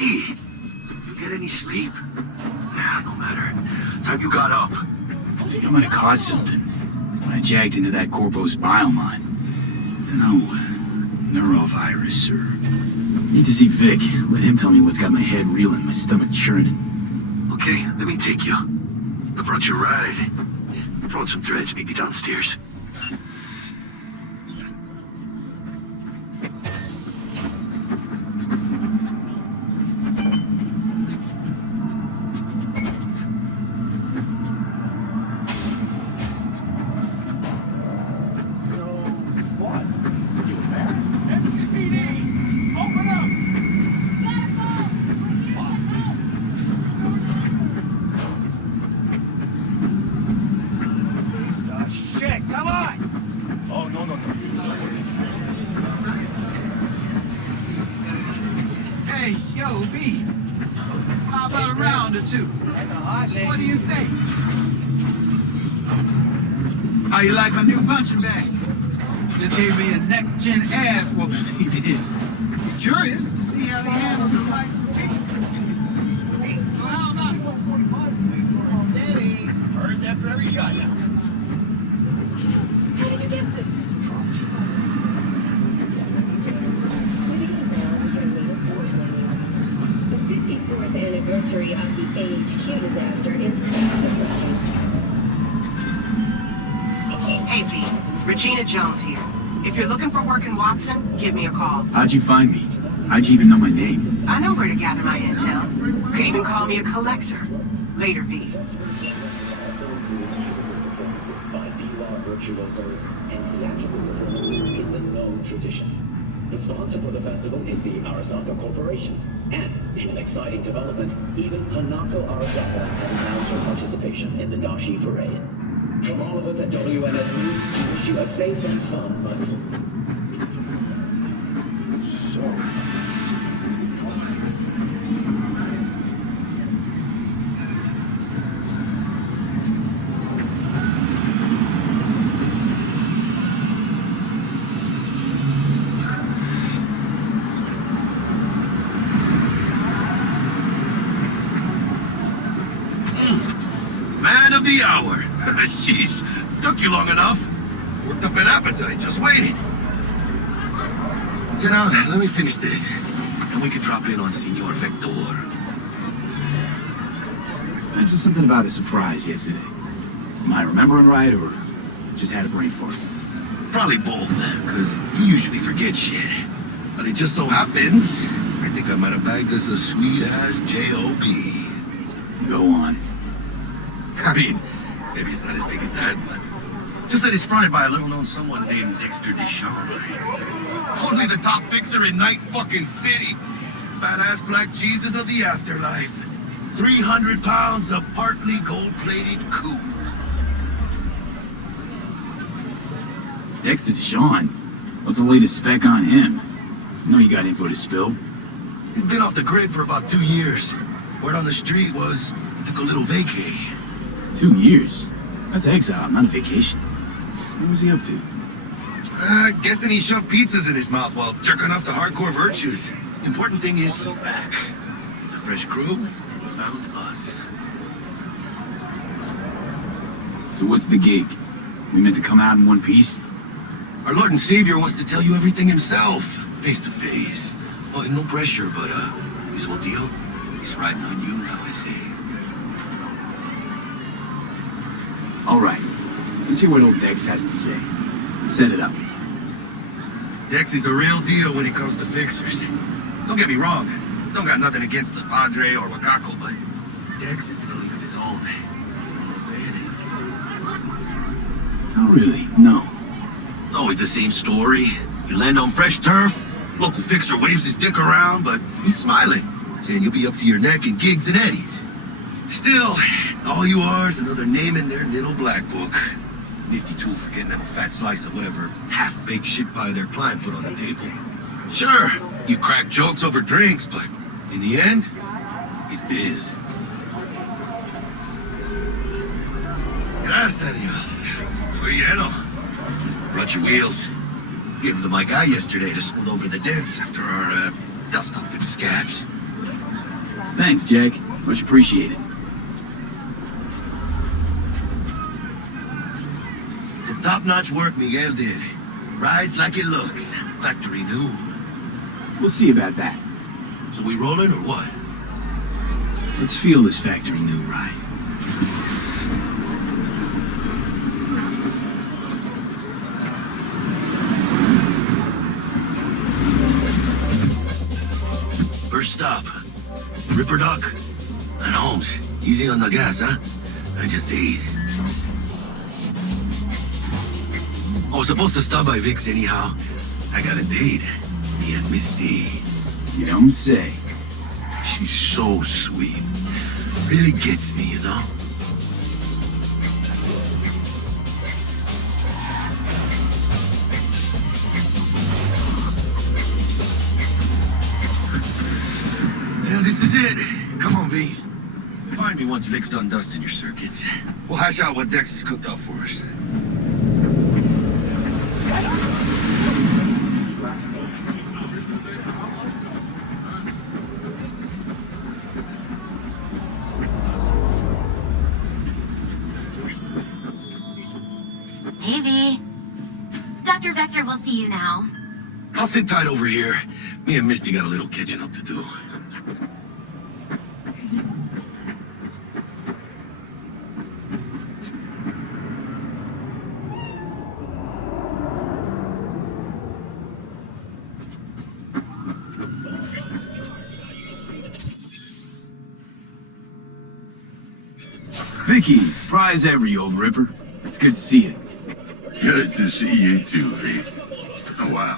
V, you get any sleep? No matter. Time you got up. I think I might have caught something when I jagged into that Corpo's bile line. Dunno, neurovirus or... Need to see Vic. Let him tell me what's got my head reeling, my stomach churning. Okay, let me take you. I brought you a ride. Throw in some threads, meet me downstairs. What do you say? How you like my new punching bag? Just gave me a next-gen ass whooping. He did. Curious to see how he handles the likes of me. So how about it? Steady. First after every shot now. How did you get this? The 54th anniversary of the HQ disaster is Hey, V. Regina Jones here. If you're looking for work in Watson, give me a call. How'd you find me? How'd you even know my name? I know where to gather my intel. Could even call me a collector. Later, V. By virtuosos and theatrical performances in the known tradition. The sponsor for the festival is the Arasaka Corporation. And, in an exciting development, even Hanako Arasaka has announced her participation in the Dashi Parade. From all of us at WNS News, we wish you a safe and fun month. Man of the hour. Jeez, took you long enough. Worked up an appetite just waiting. Sit down, let me finish this. And we could drop in on Senor Vector. Mentioned something about a surprise yesterday. Am I remembering right, or just had a brain fart? Probably both, because you usually forget shit. But it just so happens, I think I might have bagged us a sweet-ass J.O.P. Go on. I mean, maybe it's not as big as that, but just that it's fronted by a little-known someone named Dexter Deshawn. Only the top fixer in Night fucking City. Fat-ass black Jesus of the afterlife. 300 pounds of partly gold-plated coupe. Dexter Deshawn? What's the latest spec on him? I know you got info to spill. He's been off the grid for about 2 years. Word on the street was he took a little vacay. 2 years? That's exile, not a vacation. What was he up to? Guessing he shoved pizzas in his mouth while jerking off the hardcore virtues. Important thing is he's back. It's a fresh crew, and he found us. So what's the gig? We meant to come out in one piece? Our Lord and Savior wants to tell you everything himself, face to face. Oh, no pressure, but his whole deal, he's riding on you now, I say. All right. Let's hear what old Dex has to say. Set it up. Dex is a real deal when it comes to fixers. Don't get me wrong. Don't got nothing against the Padre or Wakako, but Dex is in a league of his own. You know what I'm saying? Not really, no. It's always the same story. You land on fresh turf, local fixer waves his dick around, but he's smiling, saying you'll be up to your neck in gigs and eddies. Still, all you are is another name in their little black book. Nifty tool for getting them a fat slice of whatever half-baked shit pie their client put on the table. Sure, you crack jokes over drinks, but in the end, he's biz. Gracias a Dios. Estoy lleno. Brought your wheels. Gave them to my guy yesterday to smooth over the dents after our dust-up with the scabs. Thanks, Jack. Much appreciated. Some top-notch work Miguel did. Rides like it looks. Factory new. We'll see about that. So we rolling or what? Let's feel this factory new ride. First stop. Ripper Duck. And Holmes. Easy on the gas, huh? I just ate. I was supposed to stop by Vic's anyhow. I got a date. Me and Miss D. You don't say. She's so sweet. Really gets me, you know? Yeah, this is it. Come on, V. Find me once Vic's done dusting your circuits. We'll hash out what Dex has cooked up for us. Hey, V. Dr. Vector will see you now. I'll sit tight over here. Me and Misty got a little catching up to do. Vicky, surprise every old ripper. It's good to see you. Good to see you too, V. It's been a while.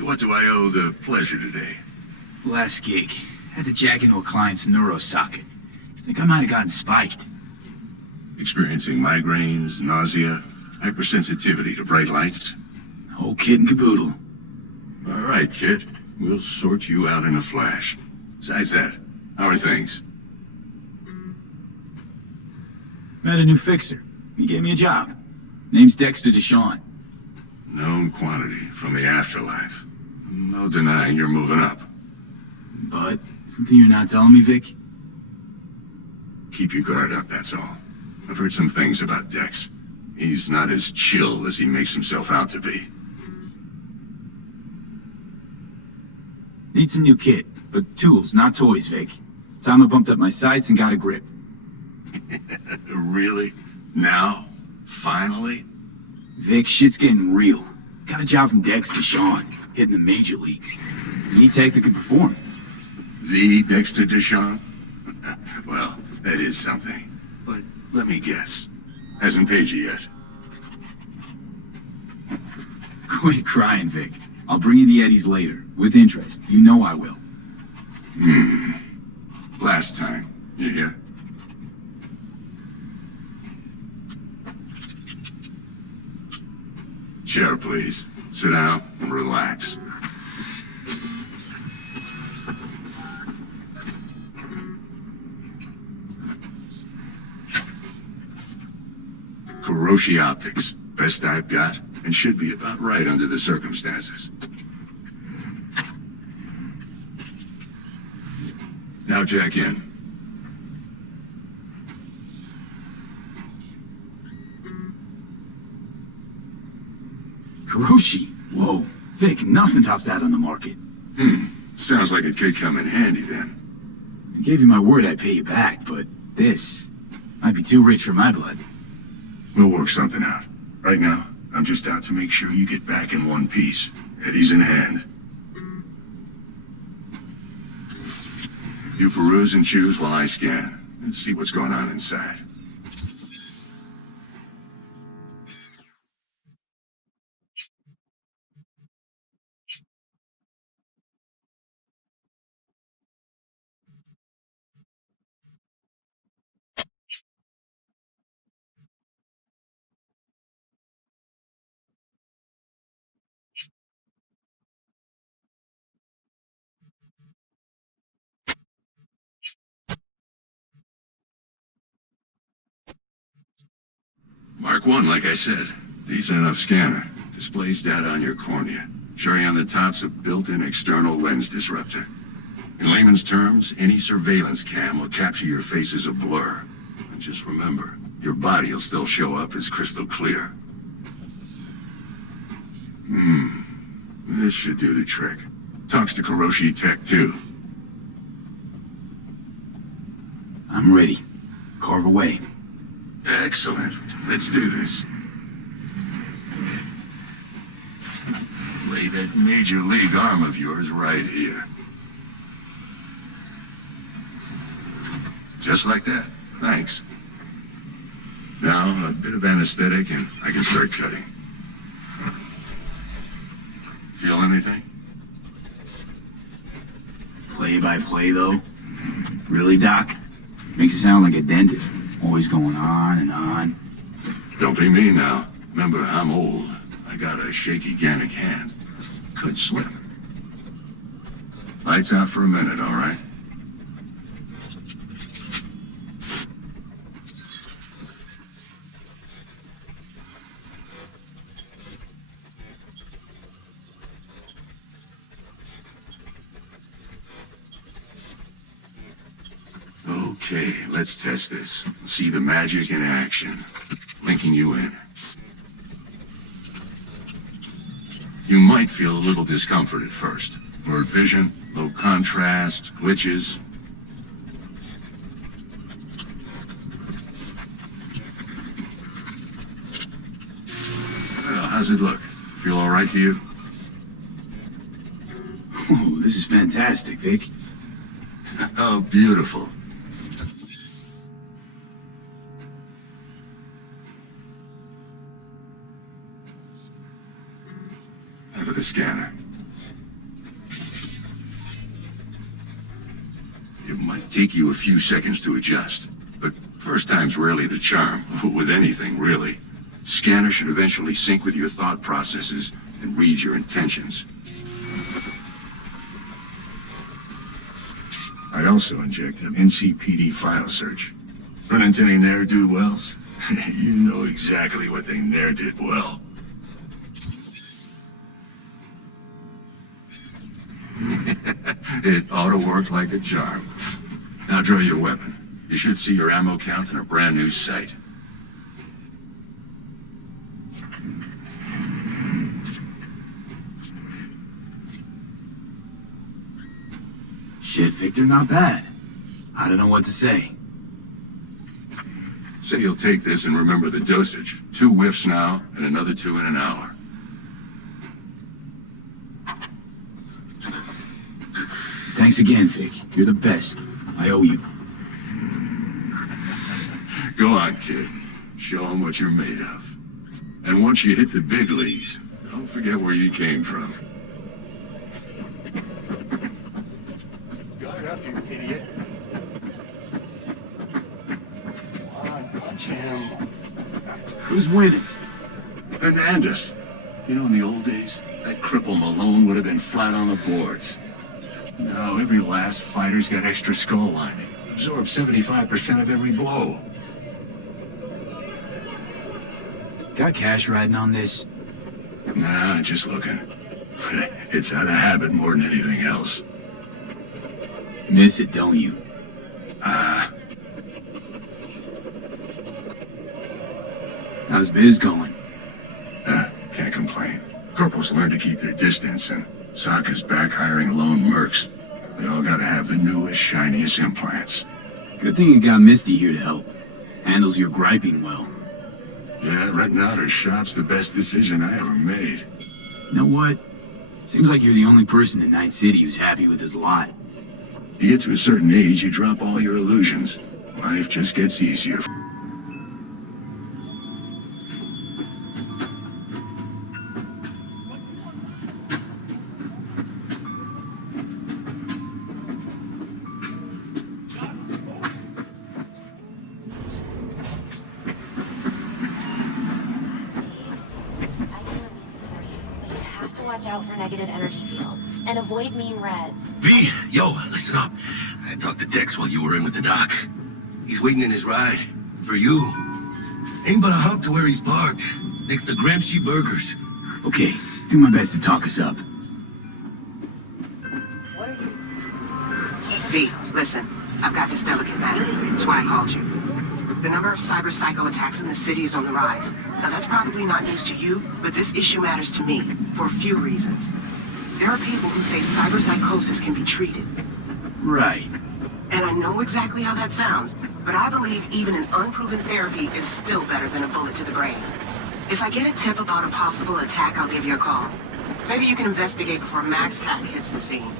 What do I owe the pleasure today? Last gig. Had to jack into a client's neuro socket. Think I might have gotten spiked. Experiencing migraines, nausea, hypersensitivity to bright lights? Whole kit and caboodle. All right, kid. We'll sort you out in a flash. Besides that, how are things? Met a new fixer. He gave me a job. Name's Dexter DeShawn. Known quantity from the afterlife. No denying you're moving up. But, something you're not telling me, Vic? Keep your guard up, that's all. I've heard some things about Dex. He's not as chill as he makes himself out to be. Need some new kit, but tools, not toys, Vic. Time I bumped up my sights and got a grip. Really? Now? Finally? Vic, shit's getting real. Got a job from Dex DeShawn, hitting the major leagues. Need tech that can perform. The Dexter DeShawn? Well, that is something. But let me guess. Hasn't paid you yet. Quit crying, Vic. I'll bring you the eddies later, with interest. You know I will. Last time. You hear? Chair, please. Sit down and relax. Kuroshi Optics. Best I've got, and should be about right under the circumstances. Now jack in. Kuroshi? Whoa. Vic, nothing tops that on the market. Sounds like it could come in handy then. I gave you my word I'd pay you back, but this might be too rich for my blood. We'll work something out. Right now, I'm just out to make sure you get back in one piece. Eddie's in hand. You peruse and choose while I scan. And see what's going on inside. Mark 1, like I said. Decent enough scanner. Displays data on your cornea. Cherry on the top's a built-in external lens disruptor. In layman's terms, any surveillance cam will capture your face as a blur. And just remember, your body will still show up as crystal clear. This should do the trick. Talks to Kuroshi Tech, too. I'm ready. Carve away. Excellent. Let's do this. Lay that major league arm of yours right here. Just like that. Thanks. Now, a bit of anesthetic and I can start cutting. Feel anything? Play by play, though? Really, Doc? Makes it sound like a dentist. Always going on and on. Don't be mean now. Remember, I'm old. I got a shaky Gannic hand. Could slip. Lights out for a minute, all right? Okay, let's test this. See the magic in action. Linking you in. You might feel a little discomfort at first. Blurred vision, low contrast, glitches. Well, how's it look? Feel all right to you? Oh, this is fantastic, Vic. Oh, beautiful. Over the scanner. It might take you a few seconds to adjust, but first time's rarely the charm, with anything, really. Scanner should eventually sync with your thought processes and read your intentions. I also injected an NCPD file search. Run into any ne'er-do-wells? You know exactly what they ne'er did well. It ought to work like a charm. Now draw your weapon. You should see your ammo count in a brand new sight. Shit, Victor, not bad. I don't know what to say. Say you'll take this and remember the dosage. 2 whiffs now, and another 2 in an hour. Thanks again, Vic. You're the best. I owe you. Go on, kid. Show 'em what you're made of. And once you hit the big leagues, don't forget where you came from. Guard up, you idiot. Come on, punch him. Who's winning? Hernandez. You know, in the old days, that cripple Malone would have been flat on the boards. Now, every last fighter's got extra skull lining. Absorbs 75% of every blow. Got cash riding on this? Nah, just looking. It's out of habit more than anything else. Miss it, don't you? How's biz going? Can't complain. Corporals learn to keep their distance, and Sokka's back hiring lone mercs. They all gotta have the newest, shiniest implants. Good thing you got Misty here to help. Handles your griping well. Yeah, renting out her shop's the best decision I ever made. You know what? Seems like you're the only person in Night City who's happy with this lot. You get to a certain age, you drop all your illusions. Life just gets easier. Watch out for negative energy fields and avoid mean reds. V, yo, listen up. I talked to Dex while you were in with the doc. He's waiting in his ride. For you. Ain't but a hop to where he's parked. Next to Gramsci Burgers. Okay, do my best to talk us up. What are you? V, listen. I've got this delicate matter. It's why I called you. The number of cyber psycho attacks in the city is on the rise. Now that's probably not news to you, but this issue matters to me for a few reasons. There are people who say cyber psychosis can be treated. Right. And I know exactly how that sounds, but I believe even an unproven therapy is still better than a bullet to the brain. If I get a tip about a possible attack, I'll give you a call. Maybe you can investigate before Max Tack hits the scene.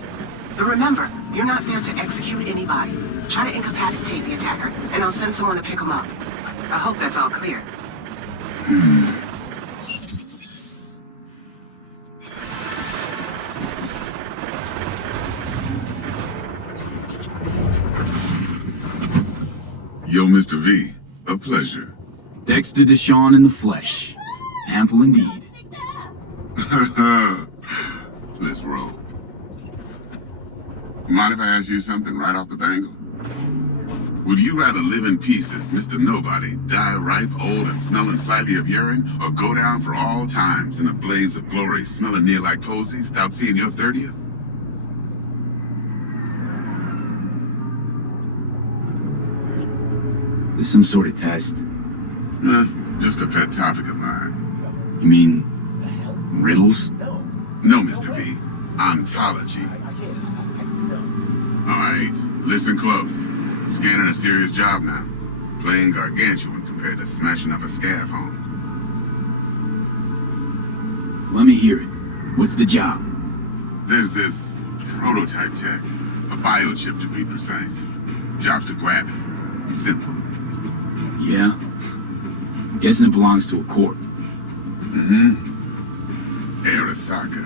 But remember, you're not there to execute anybody. Try to incapacitate the attacker, and I'll send someone to pick him up. I hope that's all clear. Yo, Mr. V, a pleasure. Dexter Deshawn in the flesh. Ample indeed. Let's roll. Mind if I ask you something right off the bangle? Would you rather live in pieces, Mr. Nobody, die ripe, old, and smelling slightly of urine, or go down for all times in a blaze of glory, smelling near like posies, without seeing your 30th? This some sort of test? Just a pet topic of mine. You mean riddles? No, Mr. V. Ontology. Alright, listen close. Scanning a serious job now. Playing gargantuan compared to smashing up a scav home. Let me hear it. What's the job? There's this prototype tech. A biochip to be precise. Job's to grab it. Simple. Yeah? Guessing it belongs to a corp. Arasaka.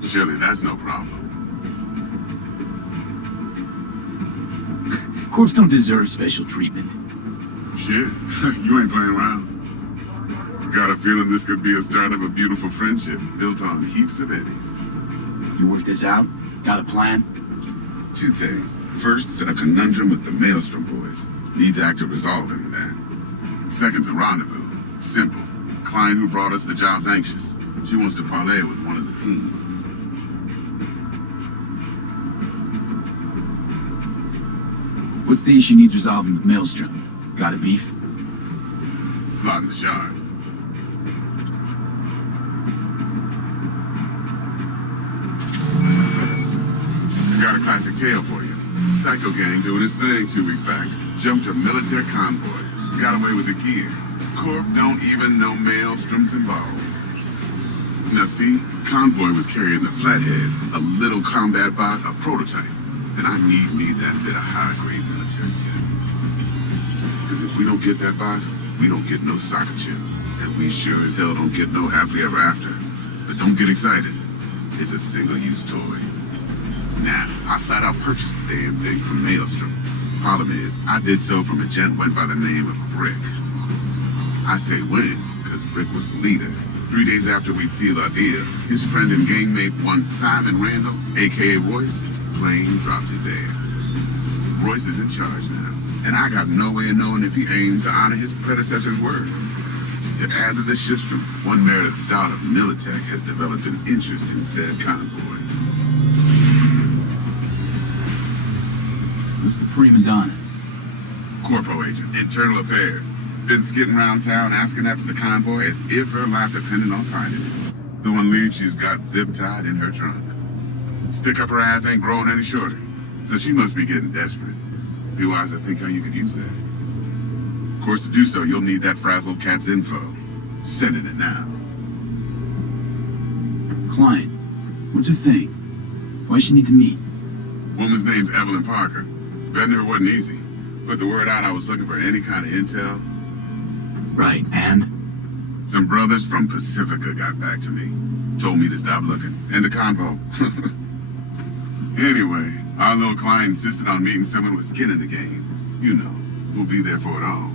Surely that's no problem. Corps don't deserve special treatment. Shit, you ain't playing around. Got a feeling this could be a start of a beautiful friendship built on heaps of eddies. You work this out? Got a plan? Two things. First, a conundrum with the Maelstrom boys. Needs active resolving that. Second's a rendezvous. Simple. Client who brought us the job's anxious. She wants to parlay with one of the team. What's the issue needs resolving with Maelstrom? Got a beef? Slot in the shard. I got a classic tale for you. Psycho gang doing his thing 2 weeks back. Jumped a military convoy. Got away with the gear. Corp don't even know Maelstrom's involved. Now see, convoy was carrying the Flathead, a little combat bot, a prototype. And I need me that bit of high-grade military tech. Because if we don't get that bot, we don't get no soccer chip. And we sure as hell don't get no happily ever after. But don't get excited. It's a single-use toy. Now, I flat out purchased the damn thing from Maelstrom. Problem is, I did so from a gent went by the name of Brick. I say when, because Brick was the leader. 3 days after we'd sealed our deal, his friend and gangmate, one Simon Randall, a.k.a. Royce, plain dropped his ass. Royce is in charge now, and I got no way of knowing if he aims to honor his predecessor's word. To add to this shitstorm, one Meredith Stout of Militech has developed an interest in said convoy. What's the prima donna? Corpo agent, internal affairs. Been skidding around town asking after the convoy as if her life depended on finding it. The one lead she's got zip-tied in her trunk. Stick up her ass ain't growing any shorter, so she must be getting desperate. Be wise to think how you could use that. Of course, to do so, you'll need that frazzled cat's info. Sending it now. Client. What's her thing? Why she need to meet? Woman's name's Evelyn Parker. Betting her wasn't easy. Put the word out I was looking for any kind of intel. Right, and? Some brothers from Pacifica got back to me. Told me to stop looking. End the convo. Anyway, our little client insisted on meeting someone with skin in the game. You know, who'll be there for it all.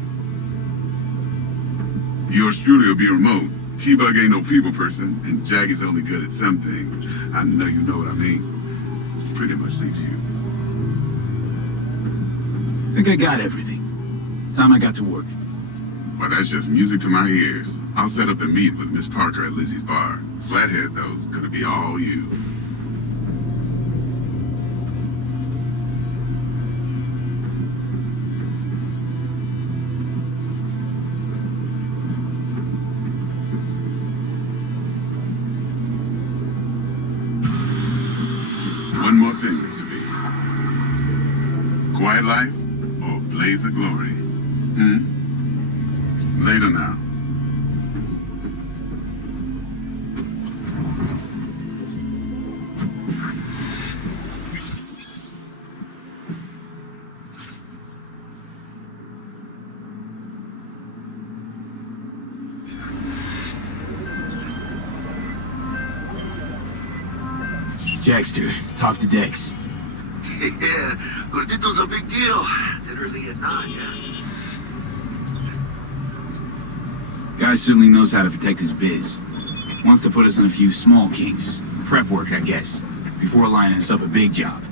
Yours truly will be remote. T-Bug ain't no people person, and Jaggy's only good at some things. I know you know what I mean. Pretty much leaves you. Think I got everything. Time I got to work. Well, that's just music to my ears. I'll set up the meet with Miss Parker at Lizzie's bar. Flathead, though's gonna be all you. nightlife or a blaze of glory? Later now. Dexter, talk to Dex. Yeah, Gordito's a big deal. Literally at 9, yeah. Guy certainly knows how to protect his biz. Wants to put us on a few small kinks. Prep work, I guess. Before lining us up a big job.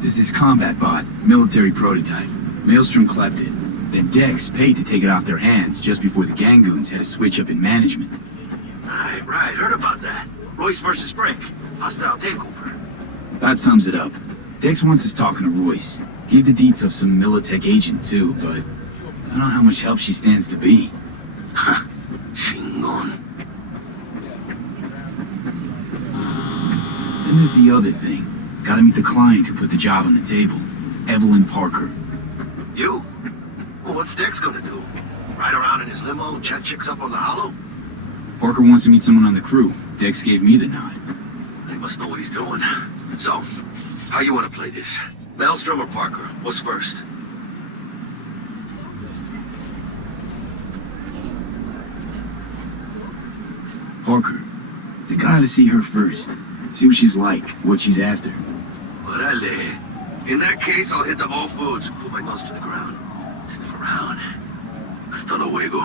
There's this combat bot, military prototype. Maelstrom clept it. Then Dex paid to take it off their hands just before the Gangoons had a switch up in management. Right. Heard about that. Royce versus Brick. Hostile takeover. That sums it up. Dex wants us talking to Royce. Gave the deets of some Militech agent too, but I don't know how much help she stands to be. Huh. Chingon. Then there's the other thing. Gotta meet the client who put the job on the table. Evelyn Parker. You? Well, what's Dex gonna do? Ride around in his limo, chat chicks up on the hollow? Parker wants to meet someone on the crew. Dex gave me the nod. He must know what he's doing. So, how you want to play this? Maelstrom or Parker? What's first? Parker. They gotta see her first. See what she's like, what she's after. Orale. In that case, I'll hit the all foods and put my nose to the ground. Sniff around. Hasta luego.